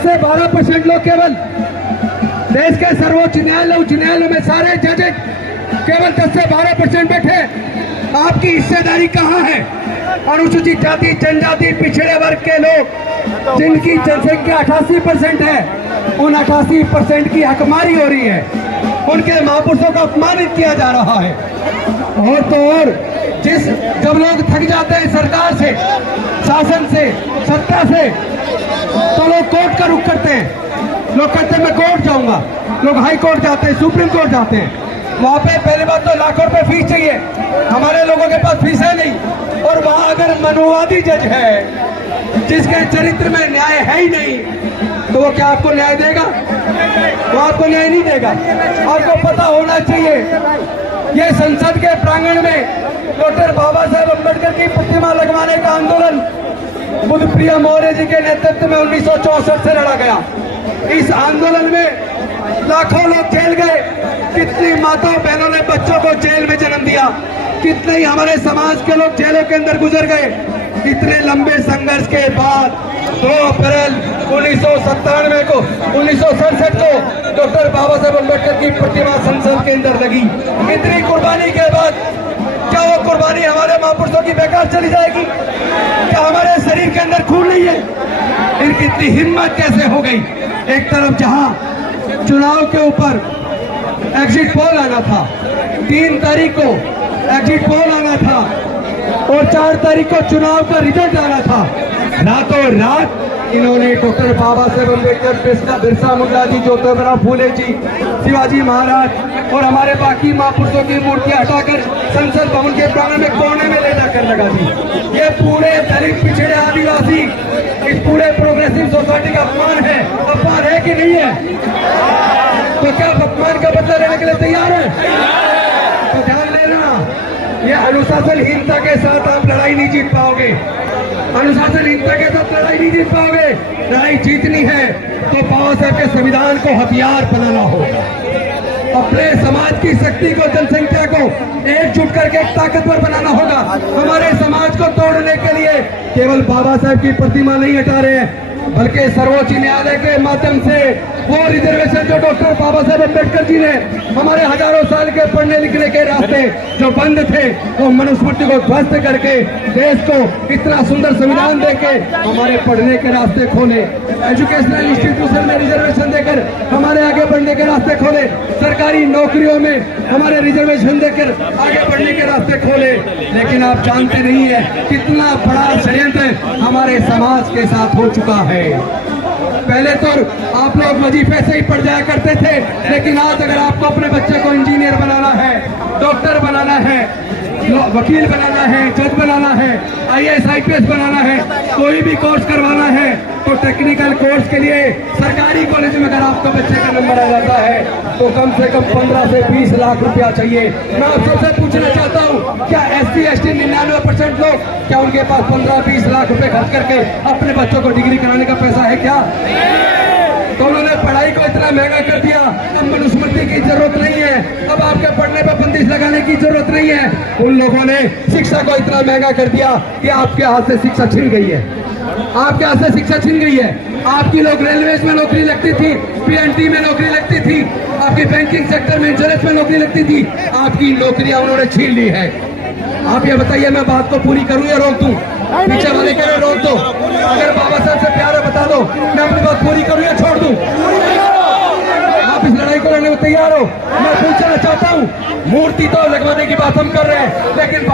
10 से 12% लोग केवल देश के सर्वोच्च न्यायालय उच्च न्यायालय में सारे जज केवल 10 से 12% बैठे। आपकी हिस्सेदारी कहाँ है? अनुसूचित जाति जनजाति पिछड़े वर्ग के लोग जिनकी जनसंख्या 88% है, उन 88% की हकमारी हो रही है, उनके महापुरुषों को अपमानित किया जा रहा है। और तो और जब लोग थक जाते हैं सरकार से, शासन से, सत्ता से, तो लोग कोर्ट का रुख करते हैं। लोग कहते हैं मैं कोर्ट जाऊंगा, लोग हाई कोर्ट जाते हैं, सुप्रीम कोर्ट जाते हैं। वहां पे पहली बात तो लाखों रुपए फीस चाहिए, हमारे लोगों के पास फीस है नहीं। और वहां अगर मनुवादी जज है जिसके चरित्र में न्याय है ही नहीं, तो वो क्या आपको न्याय देगा? वो आपको न्याय नहीं देगा। आपको पता होना चाहिए, ये संसद के प्रांगण में डॉक्टर बाबा साहेब अम्बेडकर की प्रतिमा लगवाने का आंदोलन बुद्धप्रिया मौर्य जी के नेतृत्व में 1964 से लड़ा गया। इस आंदोलन में लाखों लोग जेल गए, कितनी माताओं बहनों ने बच्चों को जेल में जन्म दिया, कितने ही हमारे समाज के लोग जेलों के अंदर गुजर गए। इतने लंबे संघर्ष के बाद 2 अप्रैल 1997 को 1967 को डॉक्टर बाबा साहेब अम्बेडकर की प्रतिमा संसद के अंदर लगी। इतनी कुर्बानी के बाद क्या वो कुर्बानी हमारे महापुरुषों की बेकार चली जाएगी? क्या हमारे शरीर के अंदर खून नहीं है? इनकी इतनी हिम्मत कैसे हो गई? एक तरफ जहां चुनाव के ऊपर एग्जिट पोल आना था, 3 तारीख को एग्जिट पोल आना था और 4 तारीख को चुनाव का रिजल्ट आना था, रातों रात इन्होंने डॉक्टर बाबा साहेब अम्बेडकर, बिरसा मुंडा जी, ज्योतिबा फूले जी, शिवाजी महाराज और हमारे बाकी महापुरुषों की मूर्तियां हटाकर संसद भवन के प्रांगण में कोने में ले जाकर लगा दी। ये पूरे दलित पिछड़े आदिवासी, इस पूरे प्रोग्रेसिव सोसाइटी का अपमान है। अपमान है कि नहीं है? तो क्या अपमान का बदला लेने के लिए तैयार है? तो ध्यान लेना, ये अनुशासनहीनता के साथ आप लड़ाई नहीं जीत पाओगे। अनुशासनहीनता के साथ लड़ाई नहीं जीत पाओगे। लड़ाई जीतनी है तो बाबा साहब के संविधान को हथियार बनाना होगा। अपने समाज की शक्ति को, जनसंख्या को एकजुट करके एक ताकतवर बनाना होगा। हमारे समाज को तोड़ने के लिए केवल बाबा साहब की प्रतिमा नहीं हटा रहे हैं, बल्कि सर्वोच्च न्यायालय के माध्यम से वो रिजर्वेशन जो डॉक्टर बाबा साहेब अम्बेडकर जी ने हमारे हजारों साल के पढ़ने लिखने के रास्ते जो बंद थे, वो मनुस्मृति को ध्वस्त करके देश को इतना सुंदर संविधान देके हमारे पढ़ने के रास्ते खोले, एजुकेशनल इंस्टीट्यूशन में रिजर्वेशन देकर हमारे आगे बढ़ने के रास्ते खोले, सरकारी नौकरियों में हमारे रिजर्वेशन देकर आगे बढ़ने के रास्ते खोले। लेकिन आप जानते नहीं है कितना बड़ा षड्यंत्र हमारे समाज के साथ हो चुका है। पहले तो आप लोग वजीफे से ही पढ़ जाया करते थे, लेकिन आज अगर आपको अपने बच्चे को इंजीनियर बनाना है, डॉक्टर बनाना है, वकील बनाना है, जज बनाना है, IAS IPS बनाना है, कोई भी कोर्स करवाना है, तो टेक्निकल कोर्स के लिए सरकारी कॉलेज में अगर आपका बच्चे का नंबर आ जाता है तो कम से कम 15 से 20 लाख रुपया चाहिए। मैं आप सबसे पूछना चाहता हूँ, क्या SC ST 99% लोग, क्या उनके पास 15-20 लाख रुपए खर्च करके अपने बच्चों को डिग्री कराने का पैसा है क्या? तो उन्होंने पढ़ाई को इतना महंगा कर दिया, अब मनुस्मृति की जरूरत नहीं है, अब आपके पढ़ने पर बंदिश लगाने की जरूरत नहीं है। उन लोगों ने शिक्षा को इतना महंगा कर दिया कि आपके हाथ से शिक्षा छिन गई है, आपके हाथ से शिक्षा छिन गई है। आपकी लोग रेलवेज में नौकरी लगती थी, PNT में नौकरी लगती थी, आपकी बैंकिंग सेक्टर में, इंश्योरेंस में नौकरी लगती थी, आपकी नौकरियां उन्होंने छीन ली है। आप ये बताइए, मैं बात को पूरी करूं या रोक दूं? पीछे वाले कह रहे रोक दो। अगर बाबा साहब से प्यार है बता दो, मैं अपनी बात पूरी करूं या छोड़ दूं? आप इस लड़ाई को लड़ने को तैयार हो? मैं पूछना चाहता हूं, मूर्ति तो लगवाने की बात हम कर रहे हैं, लेकिन